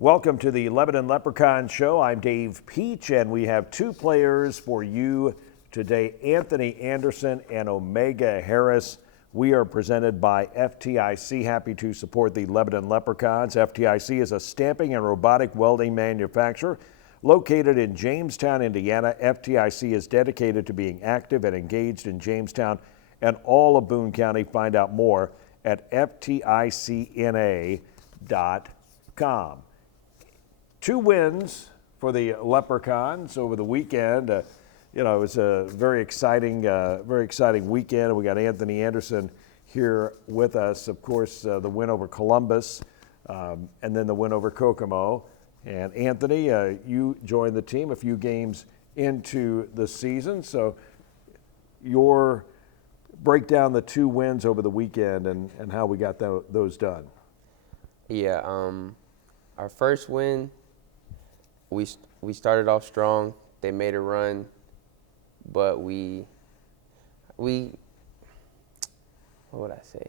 Welcome to the Lebanon Leprechaun Show. I'm Dave Peach, and we have two players for you today, Anthony Anderson and Omega Harris. We are presented by FTIC. Happy to support the Lebanon Leprechauns. FTIC is a stamping and robotic welding manufacturer located in Jamestown, Indiana. FTIC is dedicated to being active and engaged in Jamestown and all of Boone County. Find out more at fticna.com. Two wins for the Leprechauns over the weekend. It was a very exciting weekend. We got Anthony Anderson here with us. Of course, the win over Columbus, and then the win over Kokomo. And Anthony, you joined the team a few games into the season. So break down the two wins over the weekend and how we got those done. Yeah, our first win, we started off strong. They made a run, but we what would I say?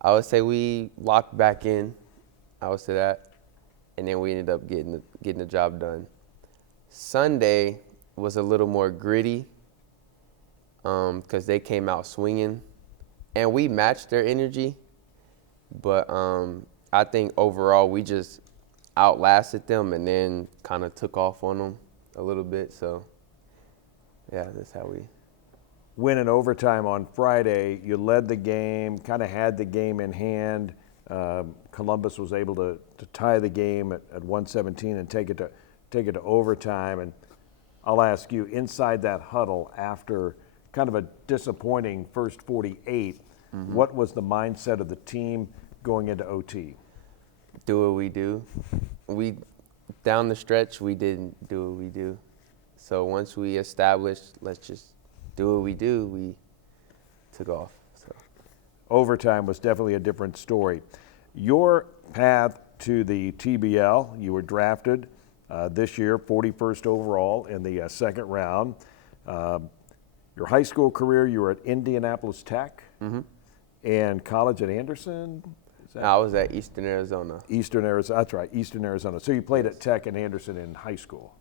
I would say we locked back in. I would say that, and then we ended up getting the job done. Sunday was a little more gritty because they came out swinging, and we matched their energy. But I think overall we just outlasted them and then kind of took off on them a little bit. So, yeah, that's how we win in overtime on Friday. You led the game, kind of had the game in hand. Columbus was able to tie the game at 117 and take it to overtime. And I'll ask you, inside that huddle after kind of a disappointing first 48, what was the mindset of the team going into OT? Do what we do. Down the stretch, we didn't do what we do. So once we established, let's just do what we do, we took off. So overtime was definitely a different story. Your path to the TBL, you were drafted this year, 41st overall in the second round. Your high school career, you were at Indianapolis Tech and college at Anderson. I was at Eastern Arizona. Eastern Arizona, that's right, Eastern Arizona. So you played at Tech and Anderson in high school?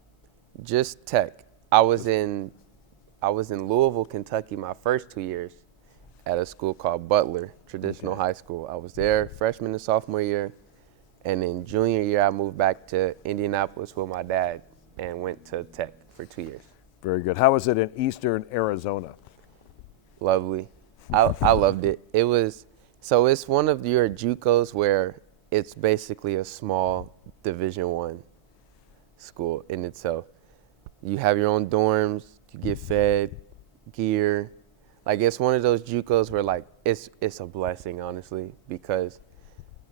Just Tech. I was in Louisville, Kentucky my first 2 years at a school called Butler, traditional high school. I was there freshman and sophomore year, and then junior year I moved back to Indianapolis with my dad and went to Tech for 2 years. Very good. How was it in Eastern Arizona? Lovely. I loved it. So it's one of your JUCOs where it's basically a small Division I school in itself. You have your own dorms, you get fed, gear. Like, it's one of those JUCOs where, like, it's a blessing, honestly, because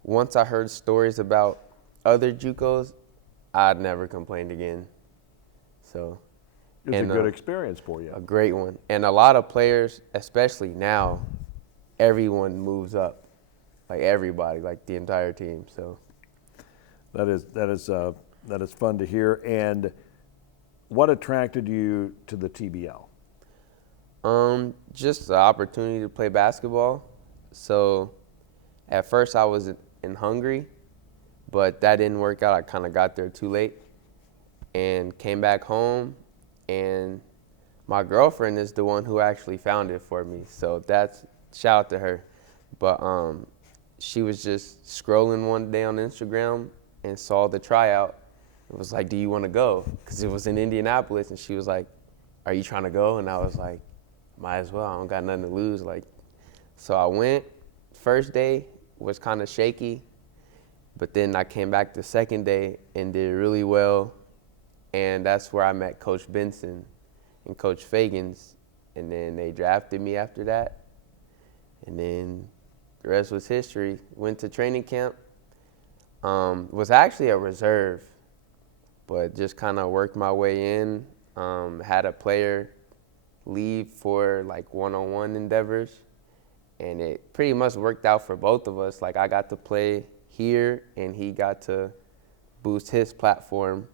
once I heard stories about other JUCOs, I'd never complained again. So it was a good experience for you. A great one. And a lot of players, especially now, everyone moves up, like everybody, like the entire team. So that is fun to hear. And what attracted you to the TBL? Just the opportunity to play basketball. So at first I was in Hungary, but that didn't work out. I kind of got there too late and came back home, and my girlfriend is the one who actually found it for me. So shout out to her. But she was just scrolling one day on Instagram and saw the tryout. It was like, do you want to go? Because it was in Indianapolis, and she was like, are you trying to go? And I was like, might as well. I don't got nothing to lose. So I went. First day was kind of shaky, but then I came back the second day and did really well. And that's where I met Coach Benson and Coach Fagans, and then they drafted me after that. And then the rest was history. Went to training camp. Was actually a reserve, but just kind of worked my way in. Had a player leave for like one-on-one endeavors, and it pretty much worked out for both of us. Like, I got to play here, and he got to boost his platform,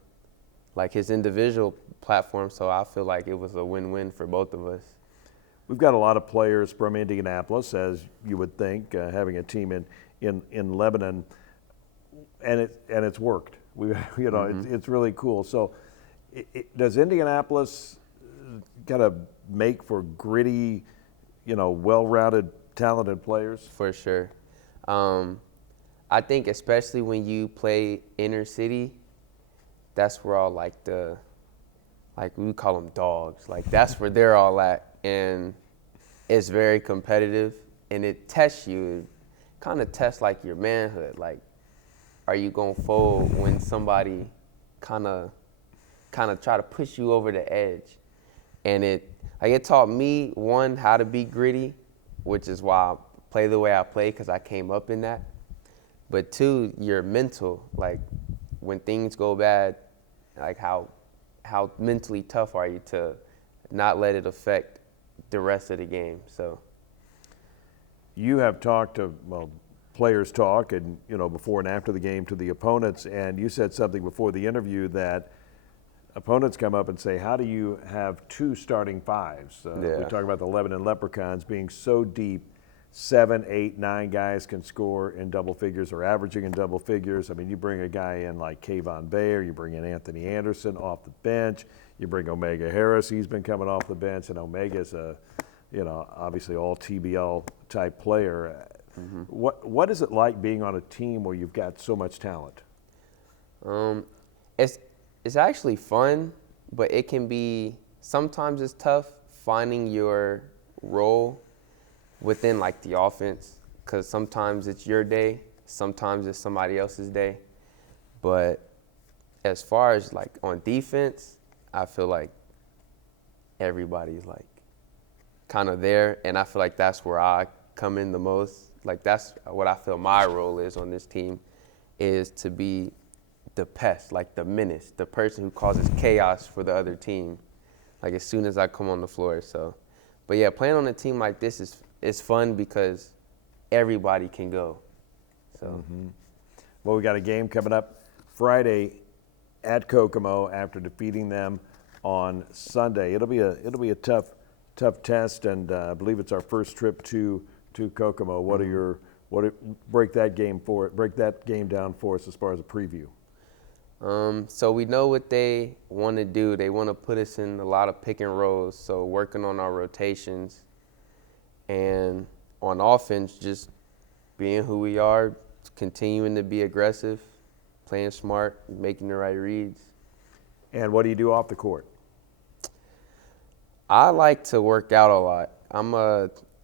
like his individual platform. So I feel like it was a win-win for both of us. We've got a lot of players from Indianapolis, as you would think, having a team in Lebanon. and it's worked. It's really cool. So, does Indianapolis kind of make for gritty, well-rounded, talented players? For sure. I think especially when you play inner city, that's where all like we call them dogs. Like that's where they're all at, and it's very competitive, and it tests you. It kind of tests like your manhood. Like, are you gonna fold when somebody kind of try to push you over the edge? And it taught me, one, how to be gritty, which is why I play the way I play, because I came up in that. But two, your mental, like when things go bad, like how mentally tough are you to not let it affect the rest of the game? So you have talked to, players talk, and before and after the game to the opponents, and you said something before the interview that opponents come up and say, how do you have two starting fives? We talk about the Lebanon Leprechauns being so deep, 7, 8, 9 guys can score in double figures or averaging in double figures. I mean, you bring a guy in like Kayvon Bayer, you bring in Anthony Anderson off the bench, you bring Omega Harris, he's been coming off the bench, and Omega's a, obviously all TBL type player. Mm-hmm. What is it like being on a team where you've got so much talent? It's actually fun, but it can be, sometimes it's tough finding your role within like the offense, because sometimes it's your day, sometimes it's somebody else's day. But as far as like on defense, I feel like everybody's like kind of there, and I feel like that's where I come in the most. Like that's what I feel my role is on this team, is to be the pest, like the menace, the person who causes chaos for the other team, like as soon as I come on the floor. So, but yeah, playing on a team like this is fun because everybody can go. So, Well, we got a game coming up Friday at Kokomo after defeating them on Sunday. It'll be a tough test, and I believe it's our first trip to Kokomo. Break that game down for us as far as a preview. So we know what they want to do. They want to put us in a lot of pick and rolls, so working on our rotations. And on offense, just being who we are, continuing to be aggressive, playing smart, making the right reads. And what do you do off the court? I like to work out a lot.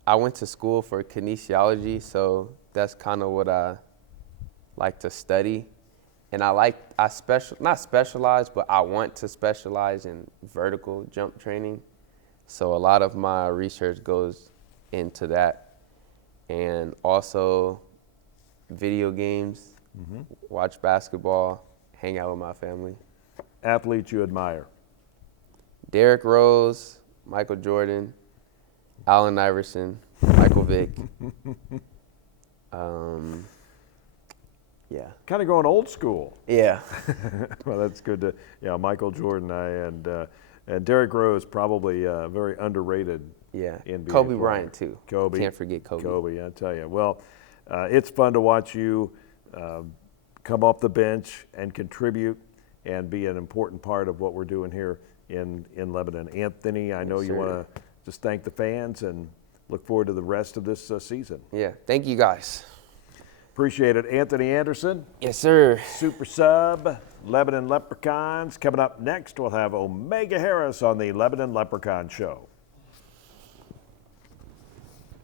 I went to school for kinesiology, so that's kind of what I like to study. And not specialize, but I want to specialize in vertical jump training. So a lot of my research goes into that. And also video games, watch basketball, hang out with my family. Athletes you admire? Derrick Rose, Michael Jordan, Allen Iverson, Michael Vick. Yeah. Kind of going old school. Yeah. Well, that's good to, Michael Jordan and Derrick Rose, probably very underrated. Yeah. NBA Kobe player. Bryant too. Kobe. Can't forget Kobe. Kobe, I tell you. Well, it's fun to watch you come off the bench and contribute and be an important part of what we're doing here in Lebanon. Anthony, I know you want to just thank the fans and look forward to the rest of this season. Yeah. Thank you guys. Appreciate it. Anthony Anderson. Yes, sir. Super Sub, Lebanon Leprechauns. Coming up next, we'll have Omega Harris on the Lebanon Leprechaun Show.